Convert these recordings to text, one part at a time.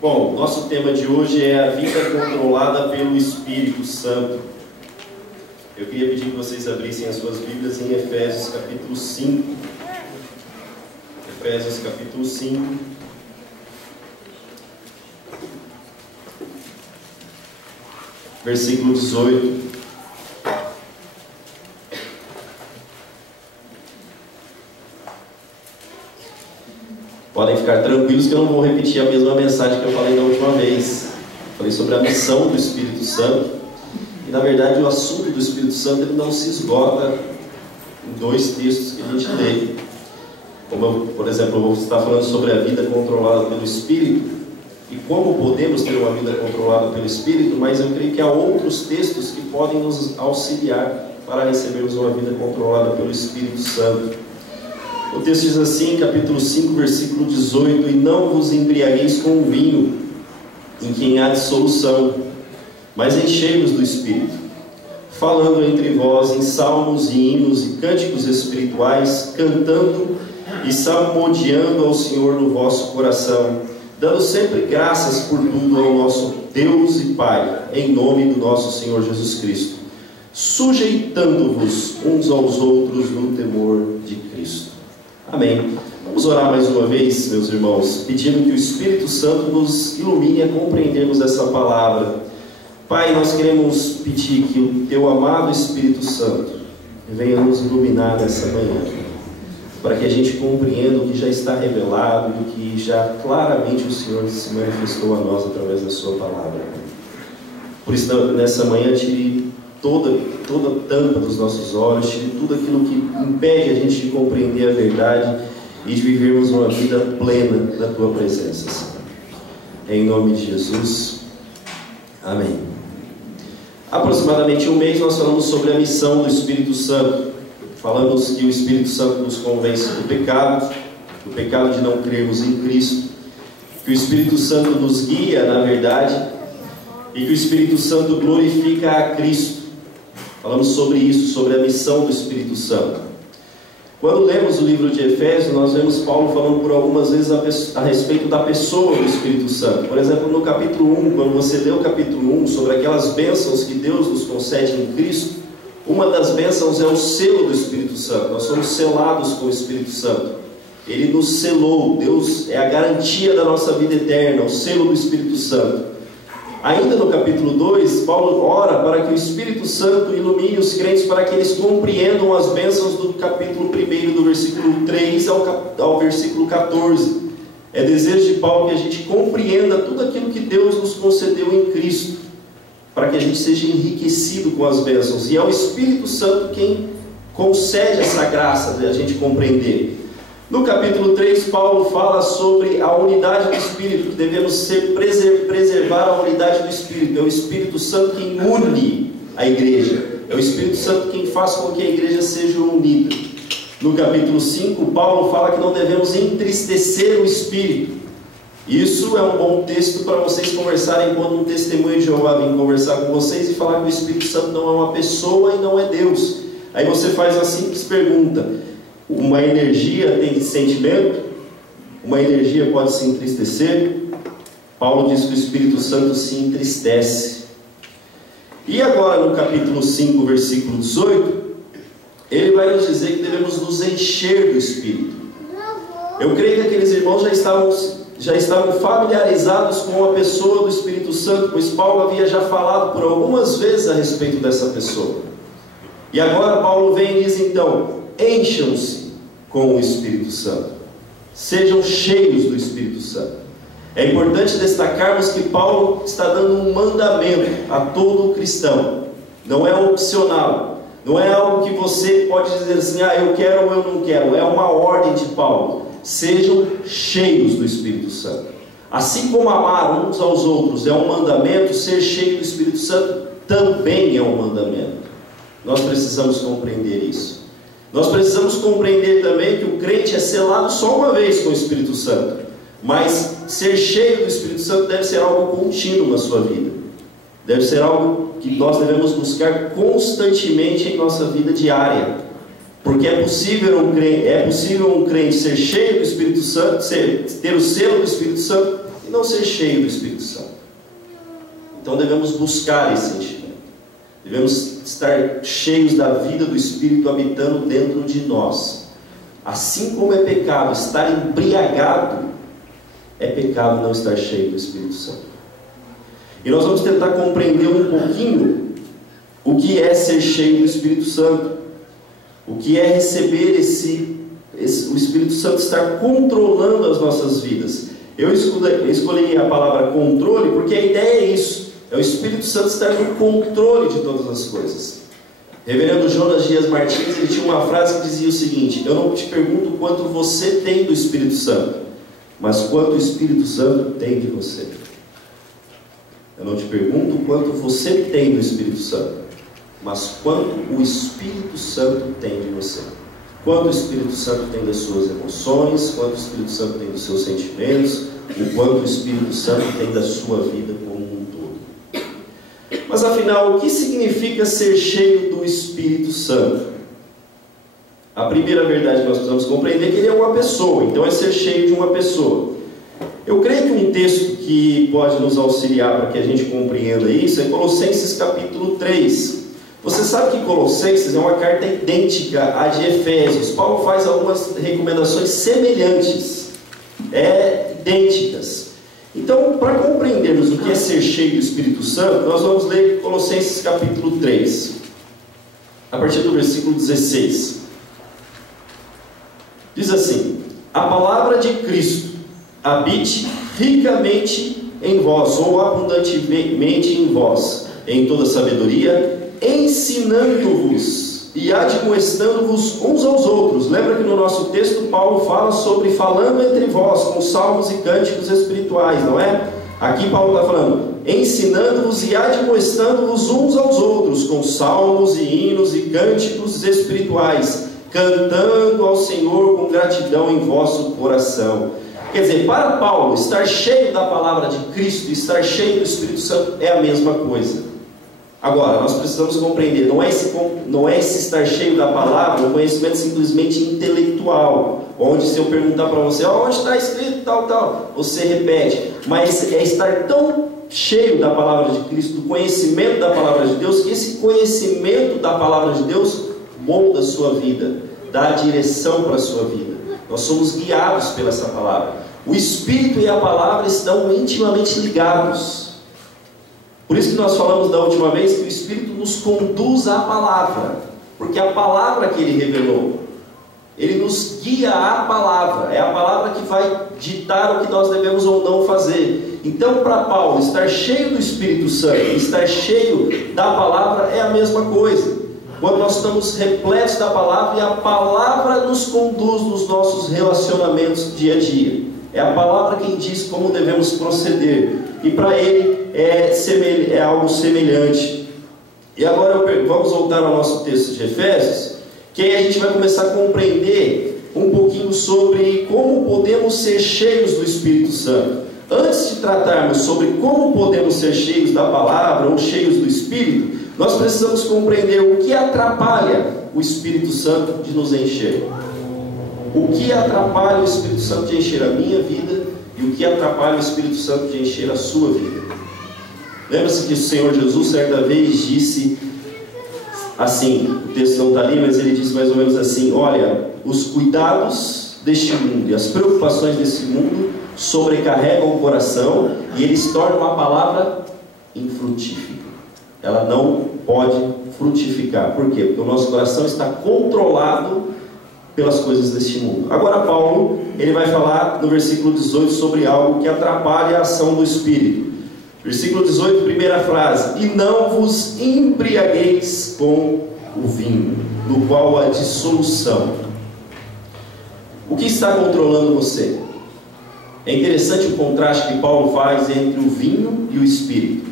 Bom, nosso tema de hoje é a vida controlada pelo Espírito Santo. Eu queria pedir que vocês abrissem as suas Bíblias em Efésios capítulo 5. Efésios capítulo 5. Versículo 18. Podem ficar tranquilos que eu não vou repetir a mesma mensagem que eu falei da última vez. Falei sobre a missão do Espírito Santo. E na verdade o assunto do Espírito Santo ele não se esgota em dois textos que a gente lê. Como eu, por exemplo, eu vou estar falando sobre a vida controlada pelo Espírito e como podemos ter uma vida controlada pelo Espírito, mas eu creio que há outros textos que podem nos auxiliar para recebermos uma vida controlada pelo Espírito Santo. O texto diz assim, capítulo 5, versículo 18: E não vos embriagueis com o vinho, em quem há dissolução, mas enchei-vos do Espírito, falando entre vós em salmos e hinos e cânticos espirituais, cantando e salmodiando ao Senhor no vosso coração, dando sempre graças por tudo ao nosso Deus e Pai, em nome do nosso Senhor Jesus Cristo, sujeitando-vos uns aos outros no temor de Cristo. Amém. Vamos orar mais uma vez, meus irmãos, pedindo que o Espírito Santo nos ilumine a compreendermos essa palavra. Pai, nós queremos pedir que o Teu amado Espírito Santo venha nos iluminar nessa manhã, para que a gente compreenda o que já está revelado e o que já claramente o Senhor se manifestou a nós através da Sua palavra. Por isso, nessa manhã, tire toda tampa dos nossos olhos, tire tudo aquilo que impede a gente de compreender a verdade e de vivermos uma vida plena da Tua presença, Senhor. Em nome de Jesus, amém. Aproximadamente um mês nós falamos sobre a missão do Espírito Santo. Falamos que o Espírito Santo nos convence do pecado de não crermos em Cristo, que o Espírito Santo nos guia na verdade e que o Espírito Santo glorifica a Cristo. Falamos sobre isso, sobre a missão do Espírito Santo. Quando lemos o livro de Efésios, nós vemos Paulo falando por algumas vezes a respeito da pessoa do Espírito Santo. Por exemplo, no capítulo 1, quando você lê o capítulo 1 sobre aquelas bênçãos que Deus nos concede em Cristo, uma das bênçãos é o selo do Espírito Santo. Nós somos selados com o Espírito Santo. Ele nos selou. Deus é a garantia da nossa vida eterna, o selo do Espírito Santo. Ainda no capítulo 2, Paulo ora para que o Espírito Santo ilumine os crentes para que eles compreendam as bênçãos do capítulo 1, do versículo 3 ao versículo 14. É desejo de Paulo que a gente compreenda tudo aquilo que Deus nos concedeu em Cristo, para que a gente seja enriquecido com as bênçãos. E é o Espírito Santo quem concede essa graça de a gente compreender. No capítulo 3, Paulo fala sobre a unidade do Espírito, que devemos preservar a unidade do Espírito. É o Espírito Santo quem une a igreja. É o Espírito Santo quem faz com que a igreja seja unida. No capítulo 5, Paulo fala que não devemos entristecer o Espírito. Isso é um bom texto para vocês conversarem quando um testemunho de Jeová vir conversar com vocês e falar que o Espírito Santo não é uma pessoa e não é Deus. Aí você faz a simples pergunta: uma energia tem sentimento? Uma energia pode se entristecer? Paulo diz que o Espírito Santo se entristece. E agora no capítulo 5, versículo 18, ele vai nos dizer que devemos nos encher do Espírito. Eu creio que aqueles irmãos já estavam familiarizados com a pessoa do Espírito Santo, pois Paulo havia já falado por algumas vezes a respeito dessa pessoa. E agora Paulo vem e diz então: encham-se com o Espírito Santo, sejam cheios do Espírito Santo. É importante destacarmos que Paulo está dando um mandamento a todo cristão. Não é opcional, não é algo que você pode dizer assim: eu quero ou eu não quero. É uma ordem de Paulo: sejam cheios do Espírito Santo. Assim como amar uns aos outros é um mandamento, ser cheio do Espírito Santo também é um mandamento. Nós precisamos compreender isso. Nós precisamos compreender também que o crente é selado só uma vez com o Espírito Santo, mas ser cheio do Espírito Santo deve ser algo contínuo na sua vida. Deve ser algo que nós devemos buscar constantemente em nossa vida diária. Porque é possível um crente ser cheio do Espírito Santo, ter o selo do Espírito Santo, e não ser cheio do Espírito Santo. Então devemos buscar esse sentimento. Devemos estar cheios da vida do Espírito habitando dentro de nós. Assim como é pecado estar embriagado, é pecado não estar cheio do Espírito Santo. E nós vamos tentar compreender um pouquinho o que é ser cheio do Espírito Santo. O que é receber o Espírito Santo estar controlando as nossas vidas. Eu escolhi a palavra controle porque a ideia é isso. É o Espírito Santo estar no controle de todas as coisas. Reverendo Jonas Dias Martins, ele tinha uma frase que dizia o seguinte: eu não te pergunto quanto você tem do Espírito Santo, mas quanto o Espírito Santo tem de você. Eu não te pergunto quanto você tem do Espírito Santo, mas quanto o Espírito Santo tem de você. Quanto o Espírito Santo tem das suas emoções, quanto o Espírito Santo tem dos seus sentimentos, e quanto o Espírito Santo tem da sua vida como um todo. Mas afinal, o que significa ser cheio do Espírito Santo? A primeira verdade que nós precisamos compreender é que ele é uma pessoa, então é ser cheio de uma pessoa. Eu creio que um texto que pode nos auxiliar para que a gente compreenda isso é Colossenses capítulo 3. Você sabe que Colossenses é uma carta idêntica à de Efésios. Paulo faz algumas recomendações semelhantes, idênticas. Então, para compreendermos o que é ser cheio do Espírito Santo, nós vamos ler Colossenses capítulo 3, a partir do versículo 16. Diz assim: a palavra de Cristo habite ricamente em vós, ou abundantemente em vós, em toda sabedoria, ensinando-vos e admoestando-vos uns aos outros. Lembra que no nosso texto Paulo fala sobre falando entre vós com salmos e cânticos espirituais, não é? Aqui Paulo está falando ensinando-vos e admoestando-vos uns aos outros com salmos e hinos e cânticos espirituais, cantando ao Senhor com gratidão em vosso coração. Quer dizer, para Paulo, estar cheio da palavra de Cristo e estar cheio do Espírito Santo é a mesma coisa. Agora, nós precisamos compreender, não é esse estar cheio da palavra um conhecimento simplesmente intelectual, onde se eu perguntar para você, onde está escrito tal, você repete, mas é estar tão cheio da palavra de Cristo, do conhecimento da palavra de Deus, que esse conhecimento da palavra de Deus molda a sua vida, dá direção para a sua vida. Nós somos guiados pela essa palavra. O Espírito e a palavra estão intimamente ligados. Por isso que nós falamos da última vez que o Espírito nos conduz à palavra, porque a palavra que Ele revelou, Ele nos guia à palavra, é a palavra que vai ditar o que nós devemos ou não fazer. Então, para Paulo, estar cheio do Espírito Santo, estar cheio da palavra é a mesma coisa. Quando nós estamos repletos da palavra, e a palavra nos conduz nos nossos relacionamentos dia a dia. É a palavra quem diz como devemos proceder. E para ele é algo semelhante. E agora vamos voltar ao nosso texto de Efésios, que aí a gente vai começar a compreender um pouquinho sobre como podemos ser cheios do Espírito Santo. Antes de tratarmos sobre como podemos ser cheios da palavra ou cheios do Espírito, nós precisamos compreender o que atrapalha o Espírito Santo de nos encher. O que atrapalha o Espírito Santo de encher a minha vida e o que atrapalha o Espírito Santo de encher a sua vida. Lembra-se que o Senhor Jesus certa vez disse assim, o texto não está ali, mas ele disse mais ou menos assim: olha, os cuidados deste mundo e as preocupações desse mundo sobrecarregam o coração e eles tornam a palavra infrutífera. Ela não pode frutificar. Por quê? Porque o nosso coração está controlado pelas coisas deste mundo. Agora Paulo, ele vai falar no versículo 18 sobre algo que atrapalha a ação do Espírito. Versículo 18, primeira frase: e não vos embriagueis com o vinho, no qual há dissolução. O que está controlando você? É interessante o contraste que Paulo faz entre o vinho e o Espírito.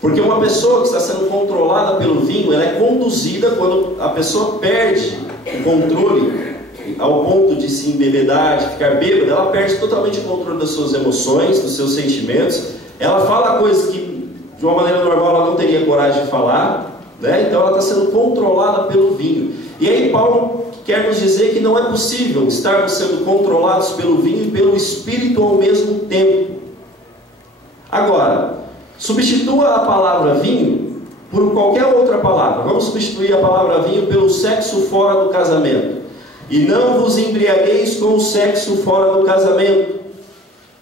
Porque uma pessoa que está sendo controlada pelo vinho, ela é conduzida, quando a pessoa perde o controle ao ponto de se embebedar, de ficar bêbada, ela perde totalmente o controle das suas emoções, dos seus sentimentos. Ela fala coisas que de uma maneira normal ela não teria coragem de falar, né? Então ela está sendo controlada pelo vinho. E aí Paulo quer nos dizer que não é possível estarmos sendo controlados pelo vinho e pelo Espírito ao mesmo tempo. Agora, substitua a palavra vinho por qualquer outra palavra. Vamos substituir a palavra vinho pelo sexo fora do casamento. E não vos embriagueis com o sexo fora do casamento,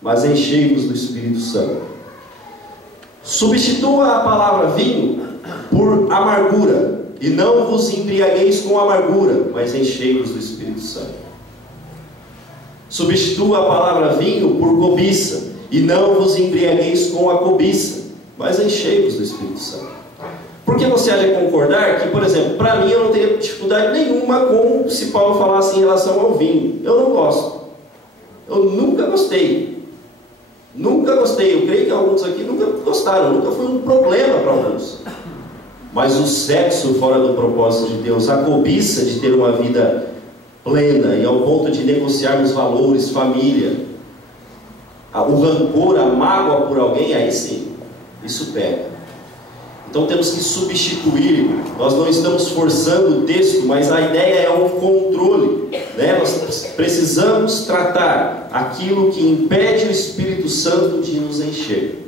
mas enchei-vos do Espírito Santo. Substitua a palavra vinho por amargura. E não vos embriagueis com amargura, mas enchei-vos do Espírito Santo. Substitua a palavra vinho por cobiça. E não vos embriagueis com a cobiça, mas enchei-vos do Espírito Santo. Porque você há de concordar que, por exemplo, para mim eu não teria dificuldade nenhuma com se Paulo falasse em relação ao vinho. Eu não gosto. Eu nunca gostei. Nunca gostei. Eu creio que alguns aqui nunca gostaram. Nunca foi um problema para alguns. Mas o sexo fora do propósito de Deus, a cobiça de ter uma vida plena e ao ponto de negociarmos valores, família, o rancor, a mágoa por alguém, aí sim, isso pega. Então temos que substituir. Nós não estamos forçando o texto, mas a ideia é um controle, né? Nós precisamos tratar aquilo que impede o Espírito Santo de nos encher.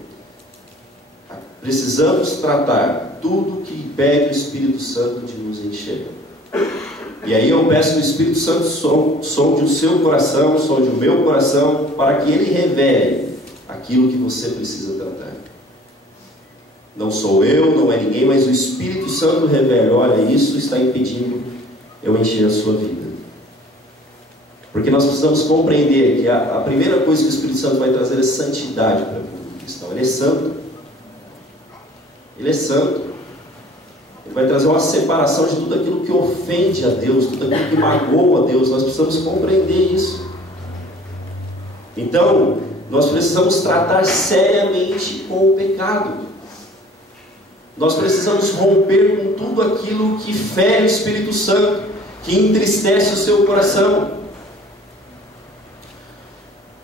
Precisamos tratar tudo que impede o Espírito Santo de nos encher. E aí eu peço que o Espírito Santo sonde o seu coração, sonde o meu coração, para que ele revele aquilo que você precisa tratar. Não sou eu, não é ninguém, mas o Espírito Santo revela: olha, isso está impedindo eu encher a sua vida. Porque nós precisamos compreender que a primeira coisa que o Espírito Santo vai trazer é santidade para a vida do cristão. Ele é santo. Ele é santo. Ele vai trazer uma separação de tudo aquilo que ofende a Deus, tudo aquilo que magoa a Deus. Nós precisamos compreender isso. Então, nós precisamos tratar seriamente com o pecado. Nós precisamos romper com tudo aquilo que fere o Espírito Santo, que entristece o seu coração.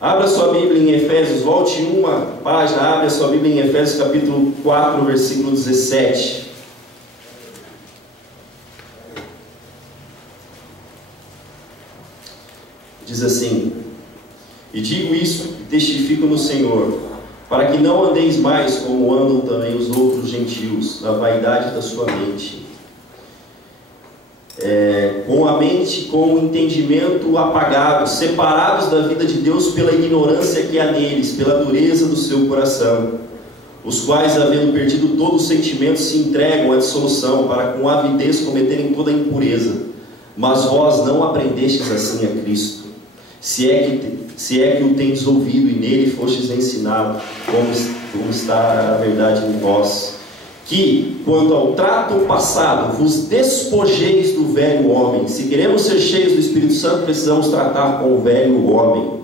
Abra sua Bíblia em Efésios, volte uma página, abre a sua Bíblia em Efésios capítulo 4, versículo 17. Diz assim: e digo isso e testifico no Senhor, para que não andeis mais como andam também os outros gentios, na vaidade da sua mente, com a mente, com o entendimento apagado, separados da vida de Deus pela ignorância que há neles, pela dureza do seu coração, os quais, havendo perdido todo o sentimento, se entregam à dissolução, para com avidez cometerem toda a impureza. Mas vós não aprendestes assim a Cristo, se é que o tendes ouvido e nele fostes ensinado, como está a verdade em vós, que, quanto ao trato passado, vos despojeis do velho homem. Se queremos ser cheios do Espírito Santo, precisamos tratar com o velho homem,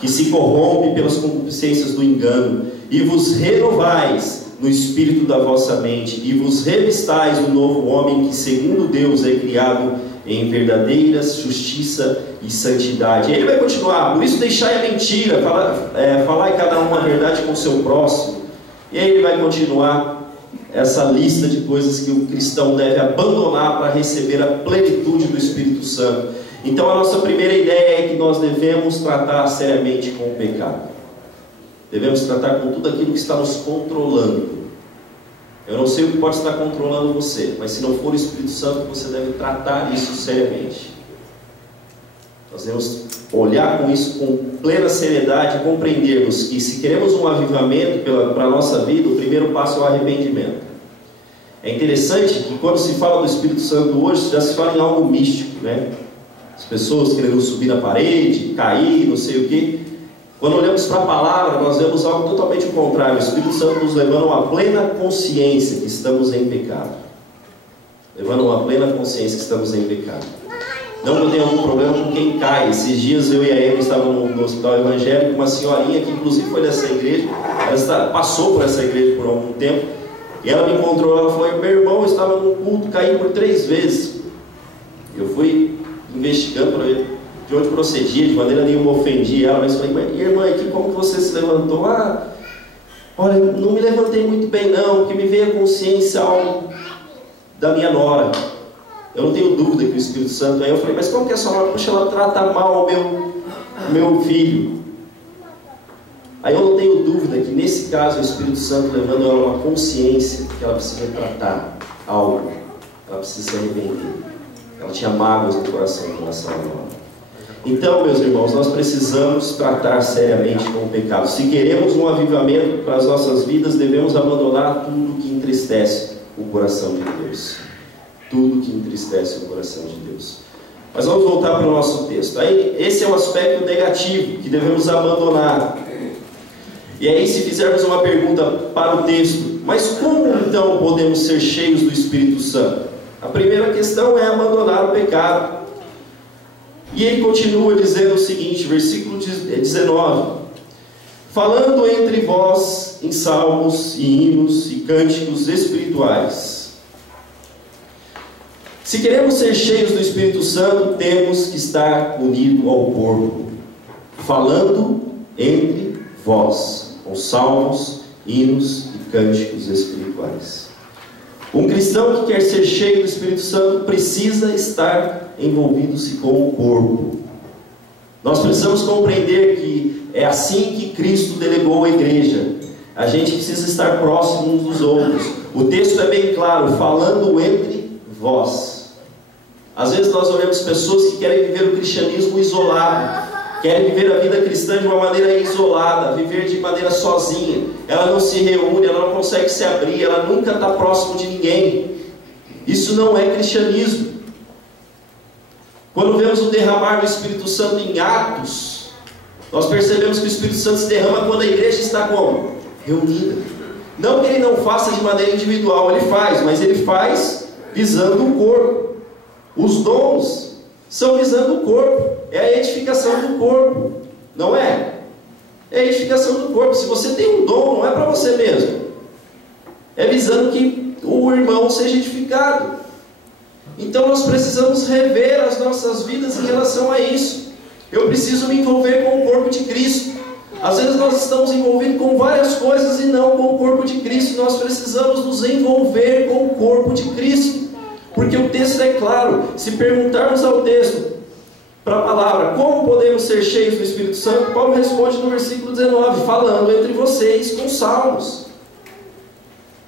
que se corrompe pelas concupiscências do engano, e vos renovais no espírito da vossa mente, e vos revistais do novo homem, que segundo Deus é criado em verdadeira justiça e santidade. E ele vai continuar: por isso deixai a mentira, falai cada um a verdade com o seu próximo. E aí ele vai continuar essa lista de coisas que o cristão deve abandonar para receber a plenitude do Espírito Santo. Então a nossa primeira ideia é que nós devemos tratar seriamente com o pecado. Devemos tratar com tudo aquilo que está nos controlando. Eu não sei o que pode estar controlando você, mas se não for o Espírito Santo, você deve tratar isso seriamente. Nós devemos olhar com isso com plena seriedade e compreendermos que, se queremos um avivamento para a nossa vida, o primeiro passo é o arrependimento. É interessante que, quando se fala do Espírito Santo hoje, já se fala em algo místico, né? As pessoas querendo subir na parede, cair, não sei o quê. Quando olhamos para a palavra, nós vemos algo totalmente o contrário. O Espírito Santo nos levando a uma plena consciência que estamos em pecado. Levando a uma plena consciência que estamos em pecado. Não que eu tenha algum problema com quem cai. Esses dias eu e a Eva estávamos no hospital evangélico, uma senhorinha que inclusive foi dessa igreja, ela passou por essa igreja por algum tempo, e ela me encontrou, ela falou: meu irmão, eu estava num culto, caí por 3 vezes. Eu fui investigando para ver de onde procedia, de maneira nenhuma ofendi ela, mas falei: mas irmã, aqui como que você se levantou? Olha, não me levantei muito bem não, porque me veio a consciência da minha nora. Eu não tenho dúvida que o Espírito Santo... Aí eu falei: mas como que é a sua nora? Puxa, ela trata mal o meu filho. Aí eu não tenho dúvida que nesse caso o Espírito Santo levando ela a uma consciência que ela precisa tratar algo, ela precisa se arrepender. Ela tinha mágoas no coração em relação a ela. Então, meus irmãos, nós precisamos tratar seriamente com o pecado. Se queremos um avivamento para as nossas vidas, devemos abandonar tudo que entristece o coração de Deus. Tudo que entristece o coração de Deus. Mas vamos voltar para o nosso texto. Aí, esse é o aspecto negativo que devemos abandonar. E aí, se fizermos uma pergunta para o texto, mas como então podemos ser cheios do Espírito Santo? A primeira questão é abandonar o pecado. E ele continua dizendo o seguinte, versículo 19: falando entre vós em salmos e hinos e cânticos espirituais. Se queremos ser cheios do Espírito Santo, temos que estar unidos ao corpo, falando entre vós, com salmos, hinos e cânticos espirituais. Um cristão que quer ser cheio do Espírito Santo precisa estar envolvido-se com o corpo. Nós precisamos compreender que é assim que Cristo delegou a igreja. A gente precisa estar próximo uns dos outros. O texto é bem claro, falando entre vós. Às vezes nós olhamos pessoas que querem viver o cristianismo isolado, querem viver a vida cristã de uma maneira isolada, viver de maneira sozinha. Ela não se reúne, ela não consegue se abrir, ela nunca está próximo de ninguém. Isso não é cristianismo. Quando vemos o derramar do Espírito Santo em Atos, nós percebemos que o Espírito Santo se derrama quando a igreja está como? Reunida. Não que ele não faça de maneira individual, ele faz, mas ele faz visando o corpo. Os dons são visando o corpo, é a edificação do corpo, não é? É a edificação do corpo. Se você tem um dom, não é para você mesmo, é visando que o irmão seja edificado. Então nós precisamos rever as nossas vidas em relação a isso. Eu preciso me envolver com o corpo de Cristo. Às vezes nós estamos envolvidos com várias coisas e não com o corpo de Cristo. Nós precisamos nos envolver com o corpo de Cristo, porque o texto é claro. Se perguntarmos ao texto, para a palavra, como podemos ser cheios do Espírito Santo, Paulo responde no versículo 19, falando entre vocês com salmos.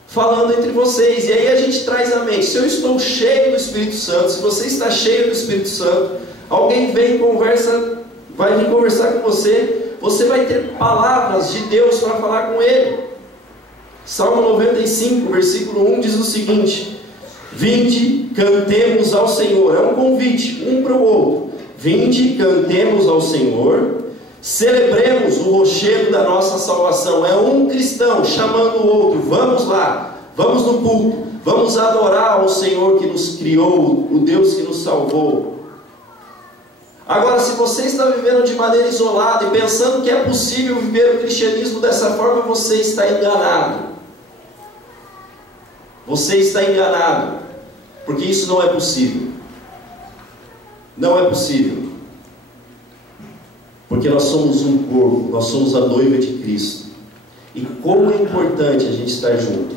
Falando entre vocês. E aí a gente traz à mente, se eu estou cheio do Espírito Santo, se você está cheio do Espírito Santo, alguém vem e conversa, vai vir conversar com você, você vai ter palavras de Deus para falar com ele. Salmo 95, versículo 1 diz o seguinte: vinde, cantemos ao Senhor. É um convite, um para o outro. Vinde, cantemos ao Senhor, celebremos o rochedo da nossa salvação. É um cristão chamando o outro. Vamos lá, vamos no culto, vamos adorar ao Senhor que nos criou, o Deus que nos salvou. Agora, se você está vivendo de maneira isolada e pensando que é possível viver o cristianismo dessa forma, você está enganado. Você está enganado, porque isso não é possível. Não é possível. Porque nós somos um corpo, nós somos a noiva de Cristo. E como é importante a gente estar junto.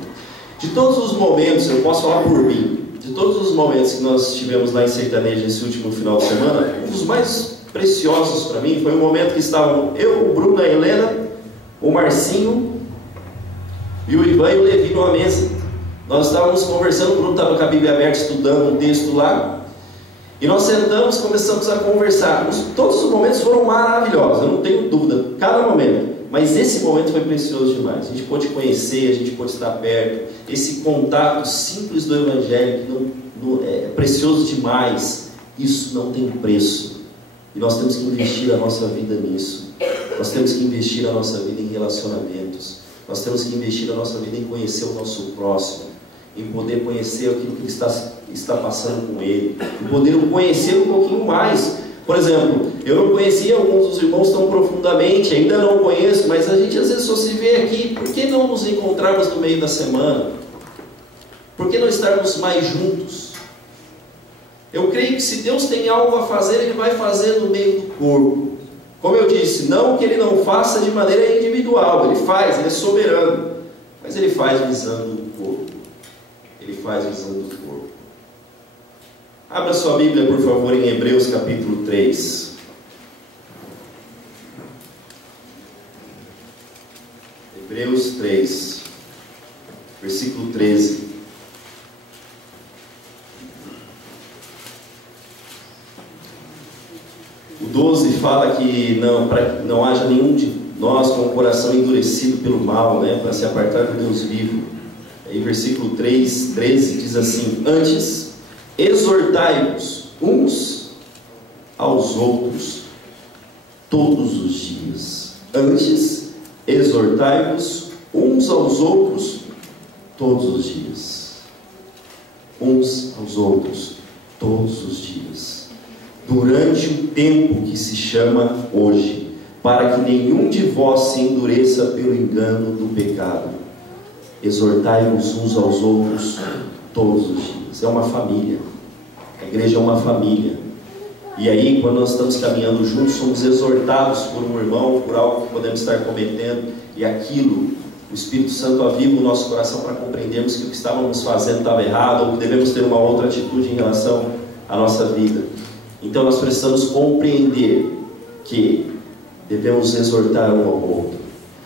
De todos os momentos, eu posso falar por mim, de todos os momentos que nós tivemos lá em Sertaneja esse último final de semana, um dos mais preciosos para mim foi o momento que estavam eu, o Bruno, a Helena, o Marcinho e o Ivan e o Levi numa mesa. Nós estávamos conversando, o Bruno estava com a Bíblia aberta estudando um texto lá. E nós sentamos, começamos a conversar. Todos os momentos foram maravilhosos, eu não tenho dúvida, cada momento. Mas esse momento foi precioso demais. A gente pôde conhecer, a gente pôde estar perto. Esse contato simples do Evangelho, que é precioso demais. Isso não tem preço. E nós temos que investir a nossa vida nisso. Nós temos que investir a nossa vida em relacionamentos. Nós temos que investir a nossa vida em conhecer o nosso próximo, em poder conhecer aquilo que está passando com ele, em poder conhecer um pouquinho mais. Por exemplo, eu não conhecia alguns dos irmãos tão profundamente, ainda não conheço, mas a gente às vezes só se vê aqui. Por que não nos encontrarmos no meio da semana? Por que não estarmos mais juntos? Eu creio que se Deus tem algo a fazer, Ele vai fazer no meio do corpo. Como eu disse, não que Ele não faça de maneira individual, Ele faz, Ele é soberano, mas Ele faz visando o corpo. Ele faz visando o corpo. Abra sua Bíblia, por favor, em Hebreus capítulo 3. Hebreus 3, versículo 13. O 12 fala que não haja nenhum de nós com o coração endurecido pelo mal, né, para se apartar do Deus vivo. Aí versículo 13 diz assim: antes, exortai-vos uns aos outros todos os dias. Antes, exortai-vos uns aos outros todos os dias. Uns aos outros todos os dias. Durante o tempo que se chama hoje, para que nenhum de vós se endureça pelo engano do pecado. Exortai-vos uns aos outros todos os dias. É uma família. A igreja é uma família. E aí, quando nós estamos caminhando juntos, somos exortados por um irmão, por algo que podemos estar cometendo, e aquilo, o Espírito Santo aviva o nosso coração para compreendermos que o que estávamos fazendo estava errado, ou que devemos ter uma outra atitude em relação à nossa vida. Então nós precisamos compreender que devemos exortar um ao outro.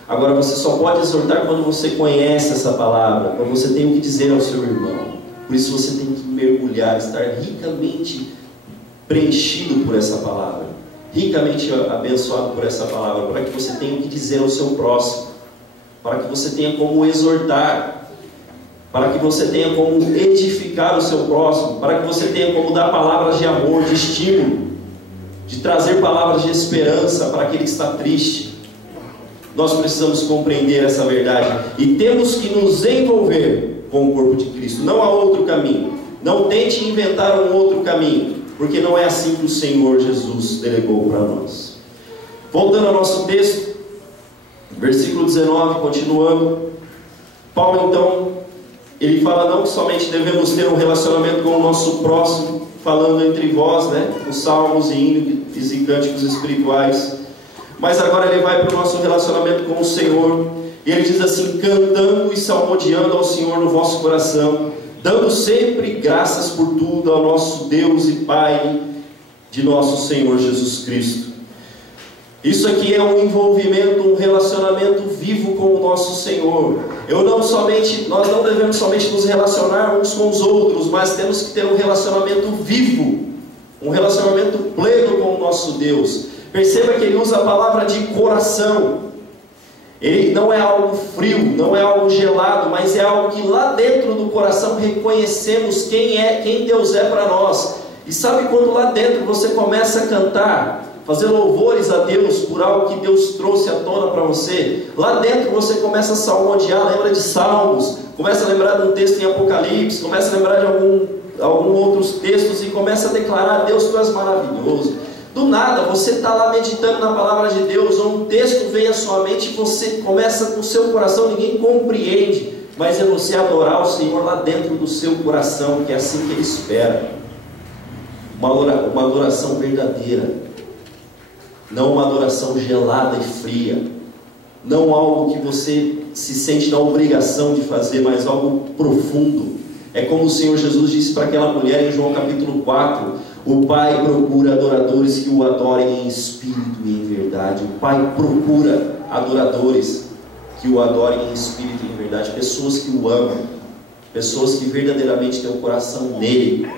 Agora, você só pode exortar quando você conhece essa palavra, quando você tem o que dizer ao seu irmão. Por isso você tem que mergulhar, estar ricamente preenchido por essa palavra, ricamente abençoado por essa palavra, para que você tenha o que dizer ao seu próximo, para que você tenha como exortar, para que você tenha como edificar o seu próximo, para que você tenha como dar palavras de amor, de estímulo, de trazer palavras de esperança para aquele que está triste. Nós precisamos compreender essa verdade e temos que nos envolver com o corpo de Cristo. Não há outro caminho. Não tente inventar um outro caminho, porque não é assim que o Senhor Jesus delegou para nós. Voltando ao nosso texto, versículo 19, continuando. Paulo então, ele fala não que somente devemos ter um relacionamento com o nosso próximo, falando entre vós, né, os salmos e hinos e cânticos espirituais, mas agora ele vai para o nosso relacionamento com o Senhor, e ele diz assim: cantando e salmodiando ao Senhor no vosso coração, dando sempre graças por tudo ao nosso Deus e Pai de nosso Senhor Jesus Cristo. Isso aqui é um envolvimento, um relacionamento vivo com o nosso Senhor. Nós não devemos somente nos relacionar uns com os outros, mas temos que ter um relacionamento vivo, um relacionamento pleno com o nosso Deus. Perceba que ele usa a palavra de coração. Ele não é algo frio, não é algo gelado, mas é algo que lá dentro do coração reconhecemos quem Deus é para nós. E sabe quando lá dentro você começa a cantar, fazer louvores a Deus por algo que Deus trouxe à tona para você? Lá dentro você começa a salmodiar, lembra de Salmos, começa a lembrar de um texto em Apocalipse, começa a lembrar de alguns outros textos e começa a declarar: Deus, tu és maravilhoso. Do nada, você está lá meditando na palavra de Deus, ou um texto vem à sua mente e você começa com o seu coração, ninguém compreende, mas é você adorar o Senhor lá dentro do seu coração, que é assim que Ele espera. Uma adoração verdadeira, não uma adoração gelada e fria, não algo que você se sente na obrigação de fazer, mas algo profundo. É como o Senhor Jesus disse para aquela mulher em João capítulo 4, o Pai procura adoradores que o adorem em espírito e em verdade. O Pai procura adoradores que o adorem em espírito e em verdade, pessoas que o amam, pessoas que verdadeiramente têm o coração nele,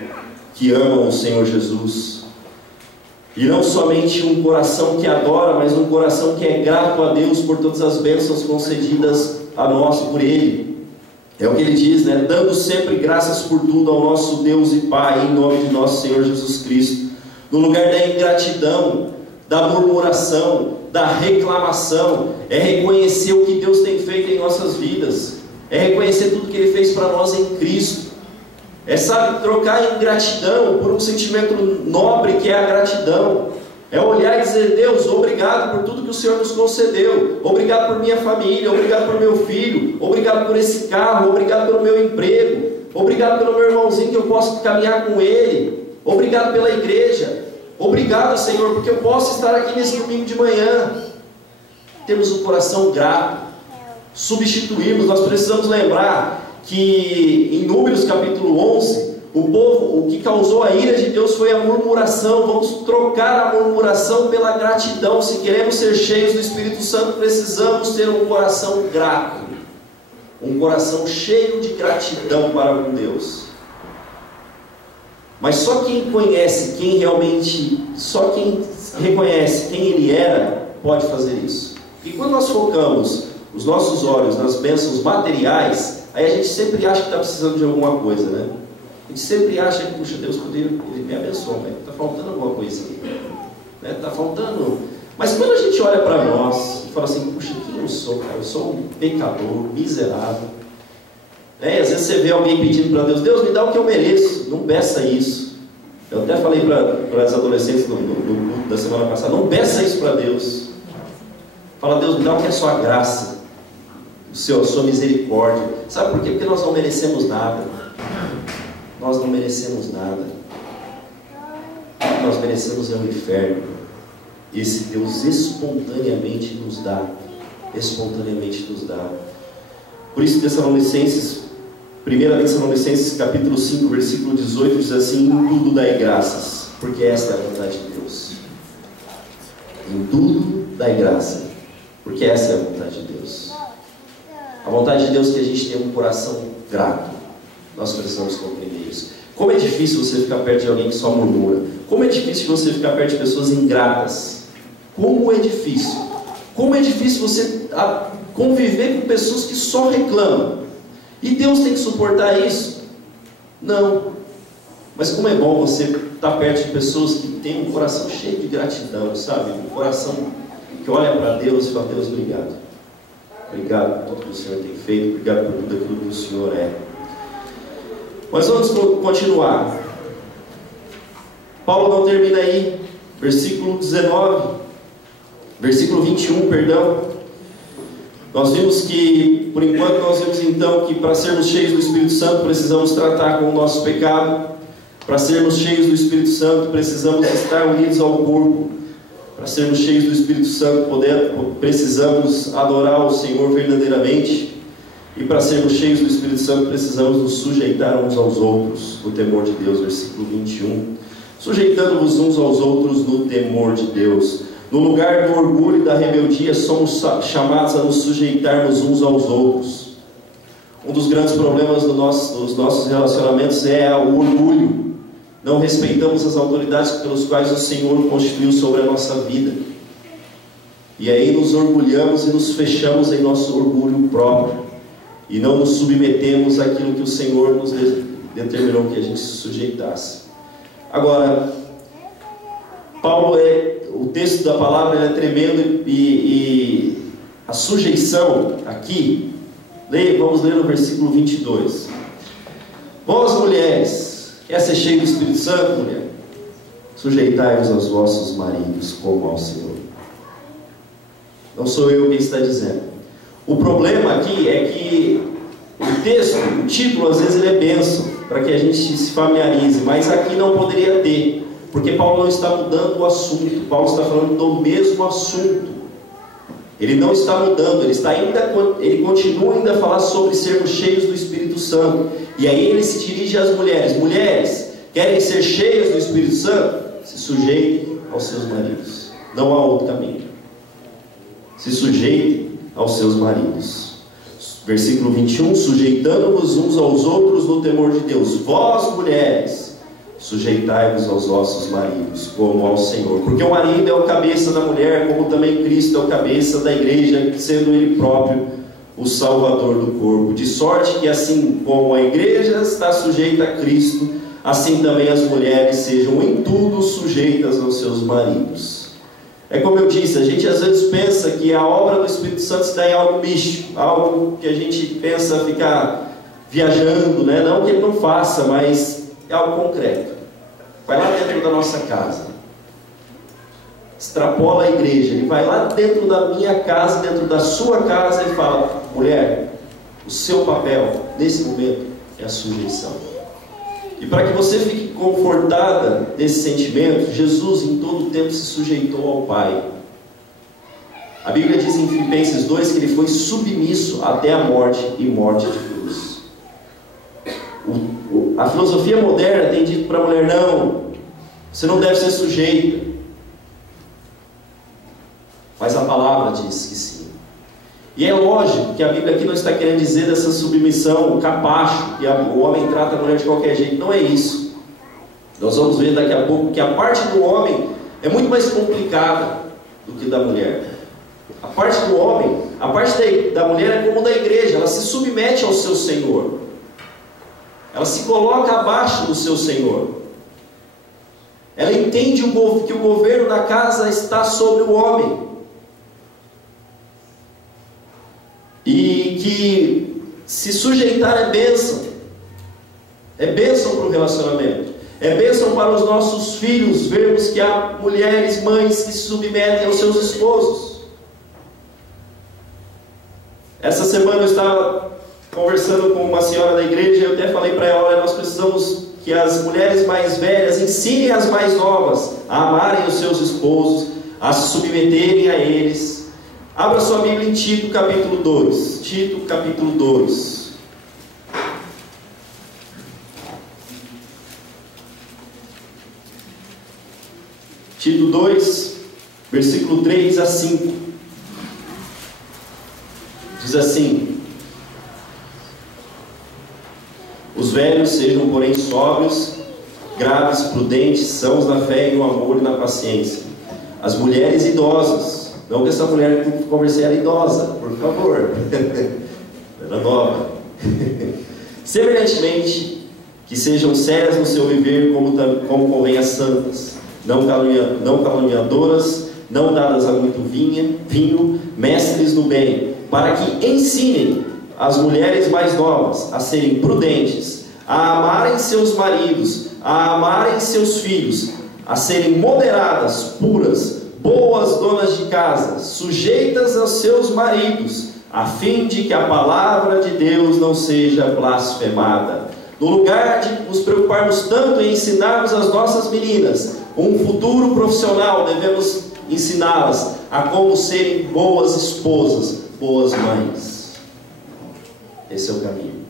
que amam o Senhor Jesus. E não somente um coração que adora, mas um coração que é grato a Deus por todas as bênçãos concedidas a nós por Ele. É o que ele diz, né? Dando sempre graças por tudo ao nosso Deus e Pai, em nome de nosso Senhor Jesus Cristo. No lugar da ingratidão, da murmuração, da reclamação, é reconhecer o que Deus tem feito em nossas vidas, é reconhecer tudo que Ele fez para nós em Cristo. É, sabe, trocar a ingratidão por um sentimento nobre que é a gratidão. É olhar e dizer: Deus, obrigado por tudo que o Senhor nos concedeu, obrigado por minha família, obrigado por meu filho, obrigado por esse carro, obrigado pelo meu emprego, obrigado pelo meu irmãozinho que eu posso caminhar com ele, obrigado pela igreja, obrigado, Senhor, porque eu posso estar aqui nesse domingo de manhã. Temos um coração grato. Substituirmos, nós precisamos lembrar que em Números capítulo 11, O povo, o que causou a ira de Deus foi a murmuração. Vamos trocar a murmuração pela gratidão. Se queremos ser cheios do Espírito Santo, precisamos ter um coração grato, um coração cheio de gratidão para com Deus. Mas só quem conhece, só quem reconhece quem Ele era, pode fazer isso. E quando nós focamos os nossos olhos nas bênçãos materiais, aí a gente sempre acha que está precisando de alguma coisa, né? A gente sempre acha que, puxa, Deus Ele me abençoou, mas está faltando alguma coisa aqui, né? Está faltando. Mas quando a gente olha para nós e fala assim, puxa, quem eu sou, cara? Eu sou um pecador, miserável. E às vezes você vê alguém pedindo para Deus, Deus me dá o que eu mereço, não peça isso. Eu até falei para as adolescentes no culto da semana passada, não peça isso para Deus. Fala, Deus me dá o que é a sua graça, a sua misericórdia. Sabe por quê? Porque nós não merecemos nada. Nós não merecemos nada. Nós merecemos é o inferno. E esse Deus espontaneamente nos dá. Espontaneamente nos dá. Por isso, 1 Tessalonicenses capítulo 5, versículo 18 diz assim: em tudo dai graças, porque esta é a vontade de Deus. Em tudo dai graça, porque essa é a vontade de Deus. A vontade de Deus é que a gente tenha um coração grato. Nós precisamos compreender isso. Como é difícil você ficar perto de alguém que só murmura. Como é difícil você ficar perto de pessoas ingratas. Como é difícil. Como é difícil você conviver com pessoas que só reclamam. E Deus tem que suportar isso? Não. Mas como é bom você estar perto de pessoas que têm um coração cheio de gratidão, sabe? Um coração que olha para Deus e fala, Deus, obrigado. Obrigado por tudo que o Senhor tem feito. Obrigado por tudo aquilo que o Senhor é. Mas vamos continuar. Paulo não termina aí. Versículo 21, perdão. Nós vimos que, por enquanto, nós vimos então que para sermos cheios do Espírito Santo, precisamos tratar com o nosso pecado. Para sermos cheios do Espírito Santo, precisamos estar unidos ao corpo. Para sermos cheios do Espírito Santo, precisamos adorar o Senhor verdadeiramente. E para sermos cheios do Espírito Santo, precisamos nos sujeitar uns aos outros, no temor de Deus, versículo 21. Sujeitando-vos uns aos outros no temor de Deus. No lugar do orgulho e da rebeldia, somos chamados a nos sujeitarmos uns aos outros. Um dos grandes problemas dos nossos relacionamentos é o orgulho. Não respeitamos as autoridades pelas quais o Senhor constituiu sobre a nossa vida. E aí nos orgulhamos e nos fechamos em nosso orgulho próprio. E não nos submetemos àquilo que o Senhor nos determinou que a gente se sujeitasse. Agora, o texto da palavra é tremendo e a sujeição aqui, vamos ler no versículo 22. Vós mulheres, quer ser cheio do Espírito Santo, mulher? Sujeitai-vos aos vossos maridos como ao Senhor. Não sou eu quem está dizendo. O problema aqui é que o texto, o título, às vezes ele é bênção, para que a gente se familiarize, mas aqui não poderia ter, porque Paulo não está mudando o assunto, Paulo está falando do mesmo assunto. Ele não está mudando, ele continua ainda a falar sobre sermos cheios do Espírito Santo. E aí ele se dirige às mulheres. Mulheres, querem ser cheias do Espírito Santo? Se sujeitem aos seus maridos. Não há outro caminho. Se sujeitem aos seus maridos. Versículo 21, sujeitando-vos uns aos outros no temor de Deus. Vós, mulheres, sujeitai-vos aos vossos maridos, como ao Senhor. Porque o marido é o cabeça da mulher, como também Cristo é o cabeça da igreja, sendo Ele próprio o Salvador do corpo. De sorte que assim como a igreja está sujeita a Cristo, assim também as mulheres sejam em tudo sujeitas aos seus maridos. É como eu disse, a gente às vezes pensa que a obra do Espírito Santo está em algo místico, algo que a gente pensa ficar viajando, né? Não que ele não faça, mas é algo concreto. Vai lá dentro da nossa casa, extrapola a igreja, ele vai lá dentro da minha casa, dentro da sua casa e fala: mulher, o seu papel nesse momento é a sujeição. E para que você fique confortada desse sentimento, Jesus em todo o tempo se sujeitou ao Pai. A Bíblia diz em Filipenses 2 que ele foi submisso até a morte e morte de cruz. a filosofia moderna tem dito para a mulher: não, você não deve ser sujeita. Mas a palavra diz que sim. E é lógico que a Bíblia aqui não está querendo dizer dessa submissão capacho, que o homem trata a mulher de qualquer jeito. Não é isso. Nós vamos ver daqui a pouco que a parte do homem é muito mais complicada do que da mulher. A parte do homem, a parte da mulher é como da igreja, ela se submete ao seu Senhor. Ela se coloca abaixo do seu Senhor. Ela entende que o governo da casa está sobre o homem. E que se sujeitar é bênção. É bênção para o relacionamento. É bênção para os nossos filhos vermos que há mulheres, mães que se submetem aos seus esposos. Essa semana eu estava conversando com uma senhora da igreja e eu até falei para ela: olha, nós precisamos que as mulheres mais velhas ensinem as mais novas a amarem os seus esposos, a se submeterem a eles. Abra sua Bíblia em Tito capítulo 2. Tito capítulo 2. Tito 2, versículo 3 a 5. Diz assim: os velhos sejam, porém, sóbrios, graves, prudentes, sãos na fé e no amor e na paciência. As mulheres idosas, não que essa mulher que eu conversei era idosa, por favor, era nova. Semelhantemente, que sejam sérias no seu viver, como convém às santas, não caluniadoras, não dadas a muito vinho, mestres no bem, para que ensinem as mulheres mais novas a serem prudentes, a amarem seus maridos, a amarem seus filhos, a serem moderadas, puras, boas donas de casa, sujeitas aos seus maridos, a fim de que a palavra de Deus não seja blasfemada. No lugar de nos preocuparmos tanto em ensinarmos as nossas meninas um futuro profissional, devemos ensiná-las a como serem boas esposas, boas mães. Esse é o caminho.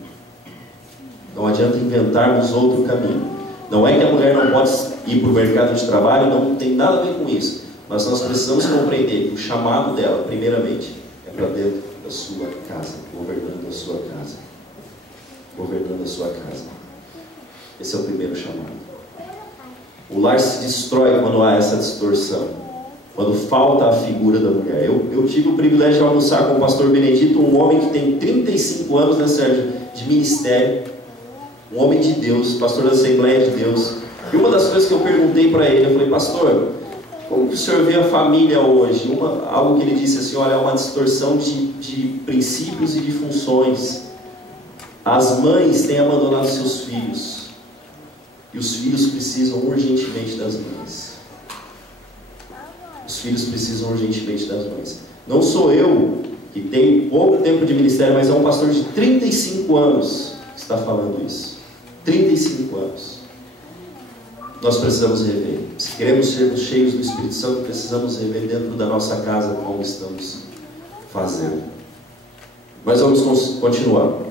Não adianta inventarmos outro caminho. Não é que a mulher não pode ir para o mercado de trabalho, não tem nada a ver com isso. Mas nós precisamos compreender que o chamado dela, primeiramente, é para dentro da sua casa, governando a sua casa. Governando a sua casa. Esse é o primeiro chamado. O lar se destrói quando há essa distorção, quando falta a figura da mulher. Eu tive o privilégio de almoçar com o pastor Benedito, um homem que tem 35 anos, né, Sérgio, de ministério, um homem de Deus, pastor da Assembleia de Deus. E uma das coisas que eu perguntei para ele, eu falei: pastor, como que o senhor vê a família hoje? Algo que ele disse assim: olha, é uma distorção de princípios e de funções. As mães têm abandonado seus filhos, e os filhos precisam urgentemente das mães. Os filhos precisam urgentemente das mães. Não sou eu, que tenho pouco tempo de ministério, mas é um pastor de 35 anos que está falando isso. 35 anos. Nós precisamos rever. Se queremos sermos cheios do Espírito Santo, precisamos rever dentro da nossa casa como estamos fazendo. Mas vamos continuar.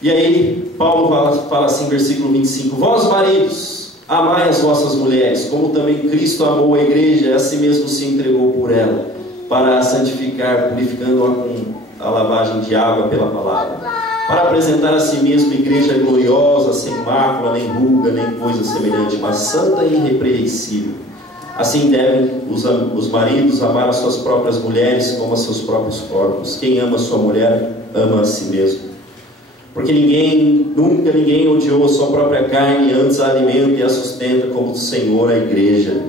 E aí, Paulo fala assim, versículo 25: vós, maridos, amai as vossas mulheres, como também Cristo amou a igreja e a si mesmo se entregou por ela, para a santificar, purificando-a com a lavagem de água pela palavra, para apresentar a si mesmo igreja gloriosa, sem mácula, nem ruga, nem coisa semelhante, mas santa e irrepreensível. Assim devem os maridos amar as suas próprias mulheres como a seus próprios corpos. Quem ama sua mulher, ama a si mesmo. Porque nunca ninguém odiou a sua própria carne, antes a alimenta e a sustenta, como o Senhor a igreja.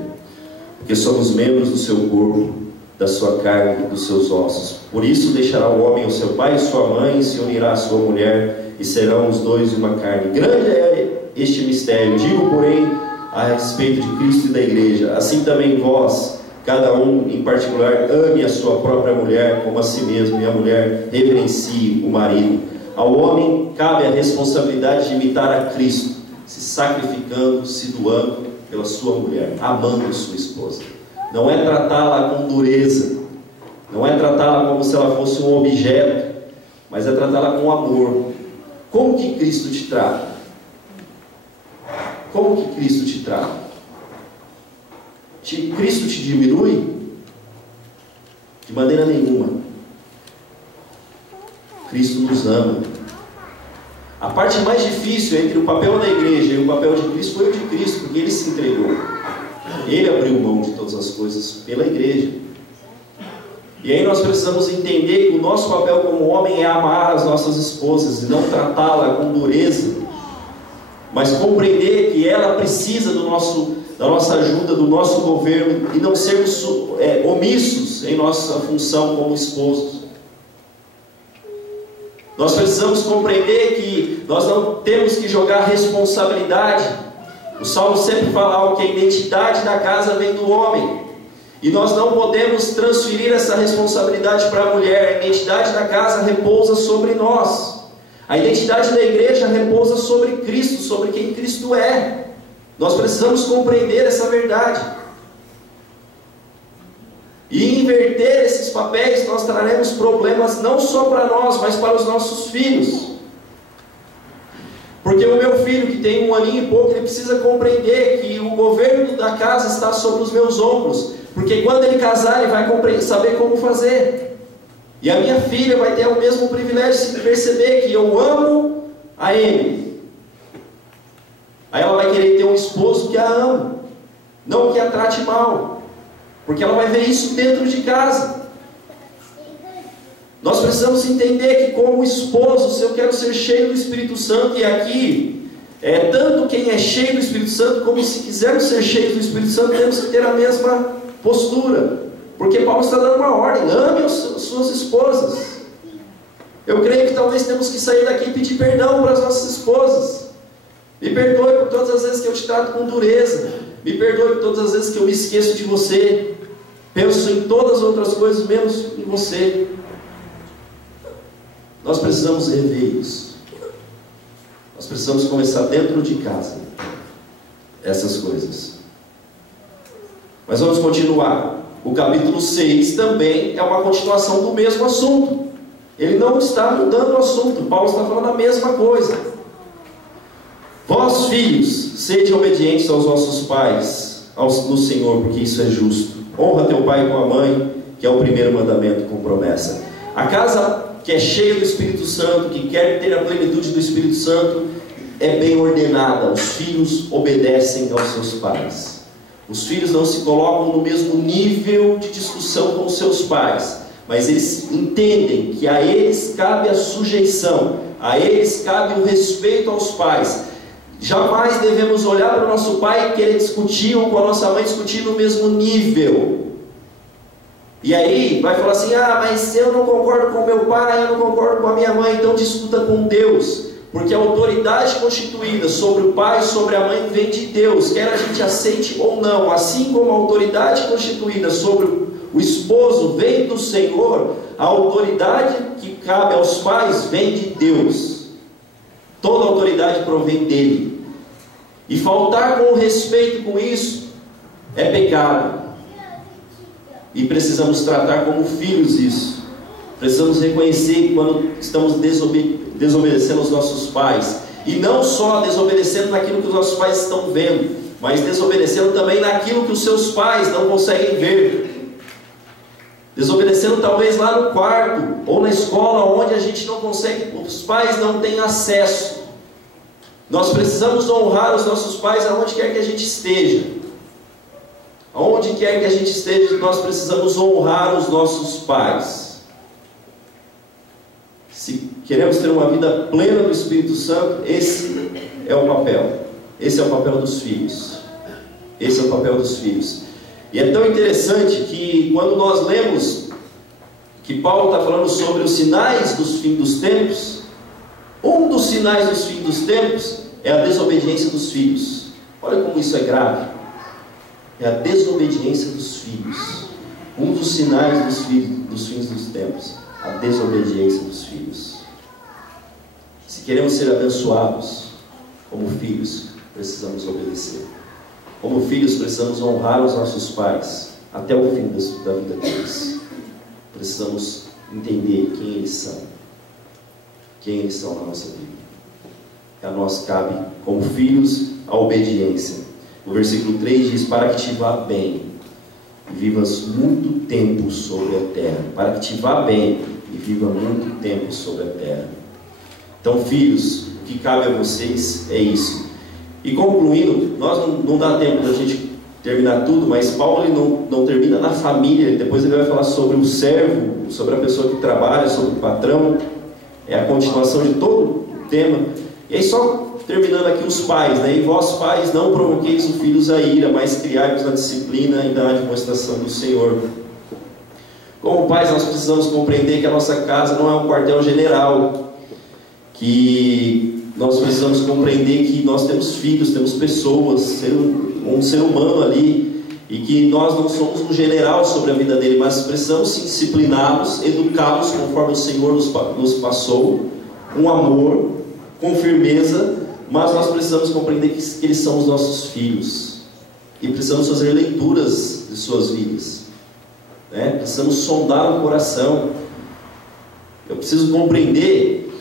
Porque somos membros do seu corpo, da sua carne e dos seus ossos. Por isso deixará o homem o seu pai e sua mãe, e se unirá à sua mulher, e serão os dois uma carne. Grande é este mistério. Digo, porém, a respeito de Cristo e da igreja: assim também vós, cada um em particular, ame a sua própria mulher como a si mesmo, e a mulher reverencie o marido. Ao homem cabe a responsabilidade de imitar a Cristo, se sacrificando, se doando pela sua mulher, amando sua esposa. Não é tratá-la com dureza, não é tratá-la como se ela fosse um objeto, mas é tratá-la com amor. Como que Cristo te trata? como que Cristo te trata? Cristo te diminui? De maneira nenhuma. Cristo nos ama. A parte mais difícil entre o papel da igreja e o papel de Cristo foi o de Cristo, porque Ele se entregou. Ele abriu mão de todas as coisas pela igreja. E aí nós precisamos entender que o nosso papel como homem é amar as nossas esposas e não tratá-la com dureza, mas compreender que ela precisa da nossa ajuda, do nosso governo, e não sermos omissos em nossa função como esposos. Nós precisamos compreender que nós não temos que jogar responsabilidade. O Salmo sempre fala algo, que a identidade da casa vem do homem. E nós não podemos transferir essa responsabilidade para a mulher. A identidade da casa repousa sobre nós. A identidade da igreja repousa sobre Cristo, sobre quem Cristo é. Nós precisamos compreender essa verdade. E inverter esses papéis, nós traremos problemas não só para nós, mas para os nossos filhos. Porque o meu filho, que tem 1 aninho e pouco, ele precisa compreender que o governo da casa está sobre os meus ombros. Porque quando ele casar, ele vai saber como fazer. E a minha filha vai ter o mesmo privilégio de perceber que eu amo a ele. Aí ela vai querer ter um esposo que a ama, não que a trate mal. Porque ela vai ver isso dentro de casa. Nós precisamos entender que como esposo, se eu quero ser cheio do Espírito Santo, e aqui, tanto quem é cheio do Espírito Santo, como se quisermos ser cheios do Espírito Santo, temos que ter a mesma postura. Porque Paulo está dando uma ordem: ame as suas esposas. Eu creio que talvez temos que sair daqui e pedir perdão para as nossas esposas. Me perdoe por todas as vezes que eu te trato com dureza. Me perdoe por todas as vezes que eu me esqueço de você. Penso em todas as outras coisas, menos em você. Nós precisamos rever isso. Nós precisamos começar dentro de casa essas coisas. Mas vamos continuar. O capítulo 6 também é uma continuação do mesmo assunto. Ele não está mudando o assunto. Paulo está falando a mesma coisa. Vós, filhos, sede obedientes aos vossos pais, no Senhor, porque isso é justo. Honra teu pai e tua mãe, que é o primeiro mandamento com promessa. A casa que é cheia do Espírito Santo, que quer ter a plenitude do Espírito Santo, é bem ordenada. Os filhos obedecem aos seus pais. Os filhos não se colocam no mesmo nível de discussão com os seus pais, mas eles entendem que a eles cabe a sujeição, a eles cabe o respeito aos pais. Jamais devemos olhar para o nosso pai e querer discutir, ou com a nossa mãe discutir no mesmo nível. E aí vai falar assim: mas eu não concordo com meu pai, eu não concordo com a minha mãe. Então discuta com Deus, porque a autoridade constituída sobre o pai e sobre a mãe vem de Deus, quer a gente aceite ou não. Assim como a autoridade constituída sobre o esposo vem do Senhor, a autoridade que cabe aos pais vem de Deus. Toda autoridade provém dele. E faltar com respeito com isso é pecado. E precisamos tratar como filhos isso. Precisamos reconhecer que quando estamos desobedecendo aos nossos pais, e não só desobedecendo naquilo que os nossos pais estão vendo, mas desobedecendo também naquilo que os seus pais não conseguem ver. Desobedecendo talvez lá no quarto ou na escola, onde a gente não consegue, os pais não têm acesso. Nós precisamos honrar os nossos pais aonde quer que a gente esteja. Aonde quer que a gente esteja, nós precisamos honrar os nossos pais. Se queremos ter uma vida plena do Espírito Santo, esse é o papel. Esse é o papel dos filhos. Esse é o papel dos filhos. E é tão interessante que quando nós lemos que Paulo está falando sobre os sinais dos fins dos tempos, um dos sinais dos fins dos tempos é a desobediência dos filhos. Olha como isso é grave. É a desobediência dos filhos. Um dos sinais dos fins dos tempos, a desobediência dos filhos. Se queremos ser abençoados como filhos, precisamos obedecer. Como filhos, precisamos honrar os nossos pais até o fim da vida deles. Precisamos entender quem eles são. Quem eles são na nossa vida. A nós cabe, como filhos, a obediência. O versículo 3 diz: para que te vá bem e vivas muito tempo sobre a terra. Para que te vá bem e viva muito tempo sobre a terra. Então, filhos, o que cabe a vocês é isso. E concluindo, nós não dá tempo da gente terminar tudo, mas Paulo ele não termina na família, depois ele vai falar sobre o servo, sobre a pessoa que trabalha, sobre o patrão. É a continuação de todo o tema. E aí só terminando aqui os pais, né? E vós pais, não provoqueis os filhos a ira, mas criai-vos na disciplina e na admoestação do Senhor. Como pais, nós precisamos compreender que a nossa casa não é um quartel-general, que nós precisamos compreender que nós temos filhos, temos pessoas, um ser humano ali, e que nós não somos um general sobre a vida dele, mas precisamos sim discipliná-los, educá-los conforme o Senhor nos passou, com amor, com firmeza, mas nós precisamos compreender que eles são os nossos filhos, e precisamos fazer leituras de suas vidas, né? Precisamos sondar o coração. Eu preciso compreender,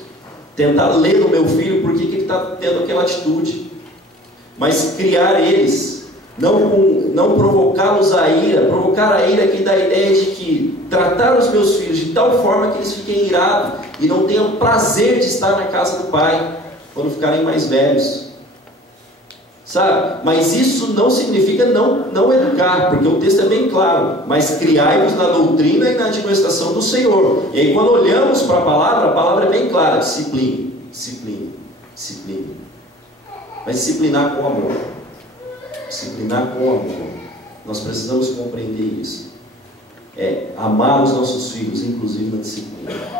tentar ler no meu filho por que ele está tendo aquela atitude, mas criar eles, não provocá-los a ira. Provocar a ira aqui dá a ideia de que tratar os meus filhos de tal forma que eles fiquem irados e não tenham prazer de estar na casa do pai quando ficarem mais velhos, sabe? Mas isso não significa não educar, porque o texto é bem claro: mas criai-vos na doutrina e na admoestação do Senhor. E aí quando olhamos para a palavra é bem clara: discipline, discipline, discipline. Mas disciplinar com amor. Disciplinar com amor. Nós precisamos compreender isso. É amar os nossos filhos, inclusive na disciplina.